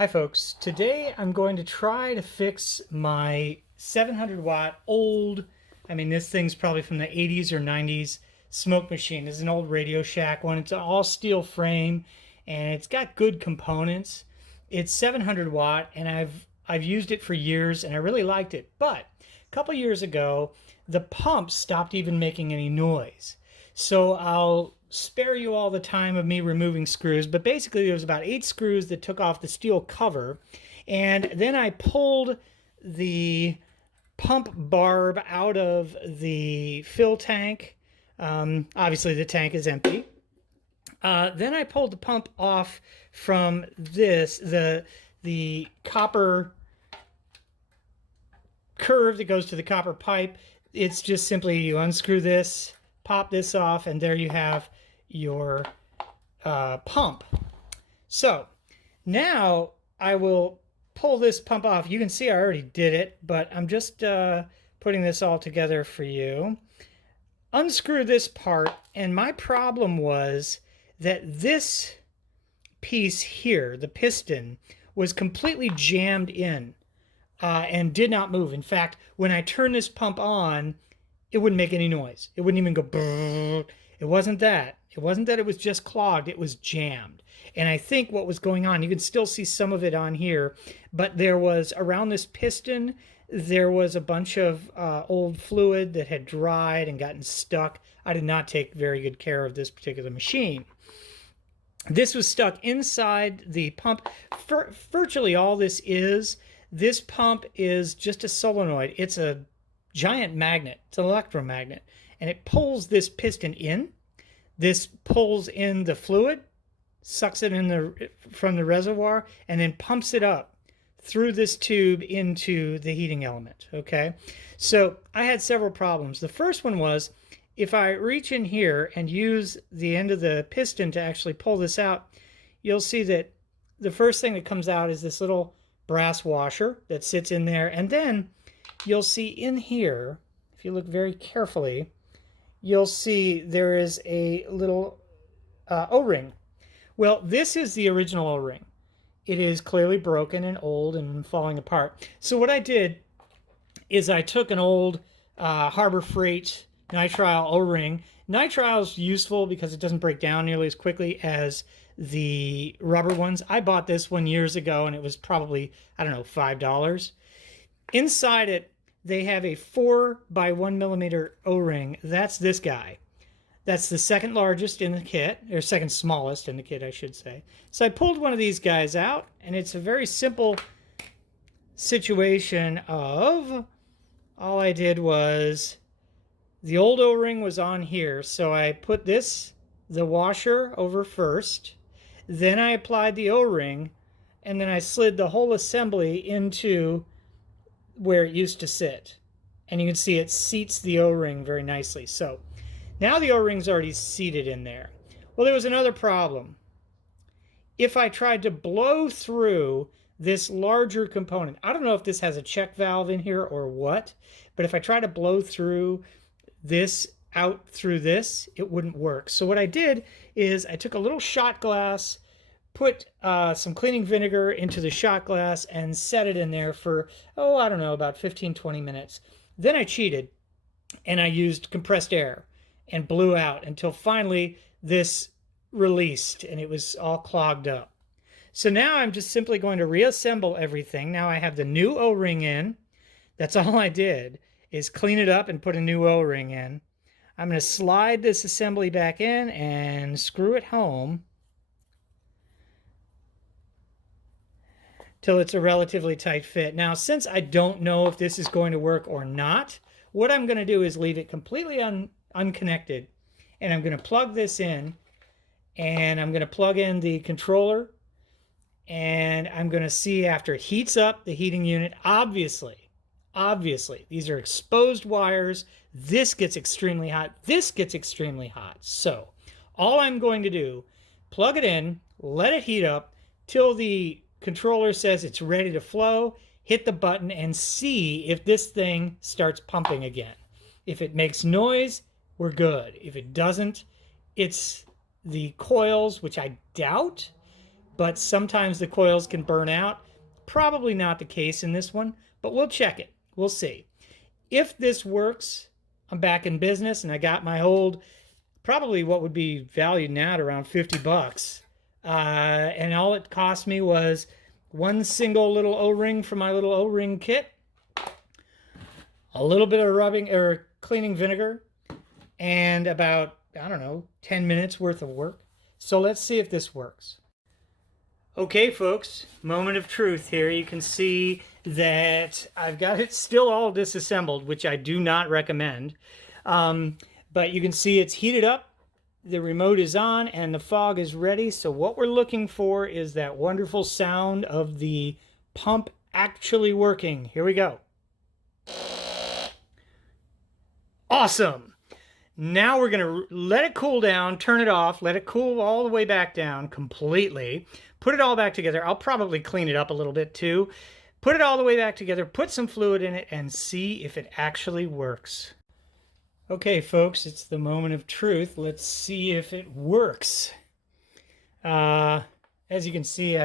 Hi folks, today I'm going to try to fix my 700 watt old, this thing's probably from the 80s or 90s smoke machine. This is an old Radio Shack one. It's an all steel frame and it's got good components. It's 700 watt and I've used it for years and I really liked it. But a couple years ago, the pump stopped even making any noise. So I'll spare you all the time of me removing screws, but basically there was about 8 screws that took off the steel cover, and then I pulled the pump barb out of the fill tank. Obviously the tank is empty. Then I pulled the pump off from the copper curve that goes to the copper pipe. It's just simply you unscrew this, pop this off, and there you have your pump. So now I will pull this pump off. You can see I already did it, but I'm just putting this all together for you. Unscrew this part, and my problem was that this piece here, the piston, was completely jammed in and did not move. In fact, when I turned this pump on, it wouldn't make any noise. It wouldn't even go brrr. It wasn't that. It wasn't that it was just clogged. It was jammed. And I think what was going on, you can still see some of it on here, but there was, around this piston, there was a bunch of old fluid that had dried and gotten stuck. I did not take very good care of this particular machine. This was stuck inside the pump. Virtually all this pump is just a solenoid. It's a giant magnet. It's an electromagnet, and it pulls this piston in. This pulls in the fluid, sucks it in from the reservoir, and then pumps it up through this tube into the heating element. Okay, so I had several problems. The first one was, if I reach in here and use the end of the piston to actually pull this out, you'll see that the first thing that comes out is this little brass washer that sits in there, and then you'll see in here, if you look very carefully, you'll see there is a little O-ring. Well, this is the original O-ring. It is clearly broken and old and falling apart. So what I did is I took an old Harbor Freight nitrile O-ring. Nitrile is useful because it doesn't break down nearly as quickly as the rubber ones. I bought this one years ago and it was probably, I don't know, $5. Inside it, they have a 4 by 1 millimeter O-ring. That's this guy. That's the second largest in the kit, or second smallest in the kit, I should say. So I pulled one of these guys out, and it's a very simple situation of, all I did was, the old O-ring was on here, so I put the washer over first, then I applied the O-ring, and then I slid the whole assembly into where it used to sit, and you can see it seats the O-ring very nicely. So now the O-ring's already seated in there. Well, there was another problem. If I tried to blow through this larger component, I don't know if this has a check valve in here or what, but if I try to blow through this out through this, it wouldn't work. So what I did is I took a little shot glass, put some cleaning vinegar into the shot glass and set it in there for, I don't know, about 15-20 minutes. Then I cheated and I used compressed air and blew out until finally this released and it was all clogged up. So now I'm just simply going to reassemble everything. Now I have the new O-ring in. That's all I did, is clean it up and put a new O-ring in. I'm going to slide this assembly back in and screw it home till it's a relatively tight fit. Now, since I don't know if this is going to work or not, what I'm going to do is leave it completely unconnected, and I'm going to plug this in, and I'm going to plug in the controller, and I'm going to see after it heats up the heating unit. Obviously, these are exposed wires. This gets extremely hot. This gets extremely hot. So all I'm going to do, plug it in, let it heat up till the controller says it's ready to flow, hit the button and see if this thing starts pumping again. If it makes noise, we're good. If it doesn't, it's the coils, which I doubt, but sometimes the coils can burn out. Probably not the case in this one, but we'll check it. We'll see. If this works, I'm back in business and I got my old, probably what would be valued now at around 50 bucks. And all it cost me was one single little O-ring for my little O-ring kit, a little bit of rubbing or cleaning vinegar, and about, I don't know, 10 minutes worth of work. So let's see if this works. Okay, folks, moment of truth here. You can see that I've got it still all disassembled, which I do not recommend. But you can see it's heated up, the remote is on, and the fog is ready. So what we're looking for is that wonderful sound of the pump actually working. Here we go. Awesome. Now we're going to let it cool down, turn it off, let it cool all the way back down completely. Put it all back together. I'll probably clean it up a little bit too. Put it all the way back together, put some fluid in it, and see if it actually works. Okay, folks, it's the moment of truth. Let's see if it works. As you can see,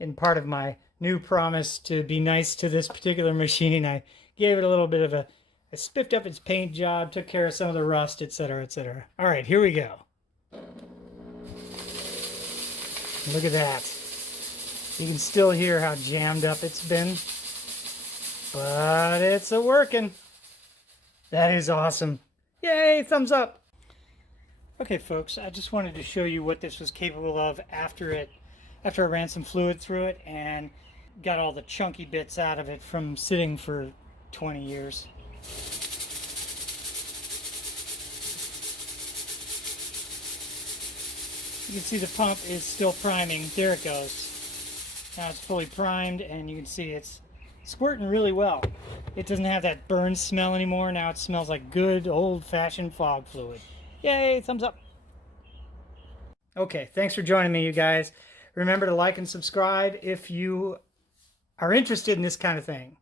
in part of my new promise to be nice to this particular machine, I gave it a little bit of I spiffed up its paint job, took care of some of the rust, etc., etc. All right, here we go. Look at that. You can still hear how jammed up it's been, but it's a-working. That is awesome. Yay, thumbs up. Okay, folks, I just wanted to show you what this was capable of after I ran some fluid through it and got all the chunky bits out of it from sitting for 20 years. You can see the pump is still priming. There it goes. Now it's fully primed, and you can see it's squirting really well. It doesn't have that burn smell anymore. Now it smells like good old-fashioned fog fluid. Yay, thumbs up. Okay, thanks for joining me, you guys. Remember to like and subscribe if you are interested in this kind of thing.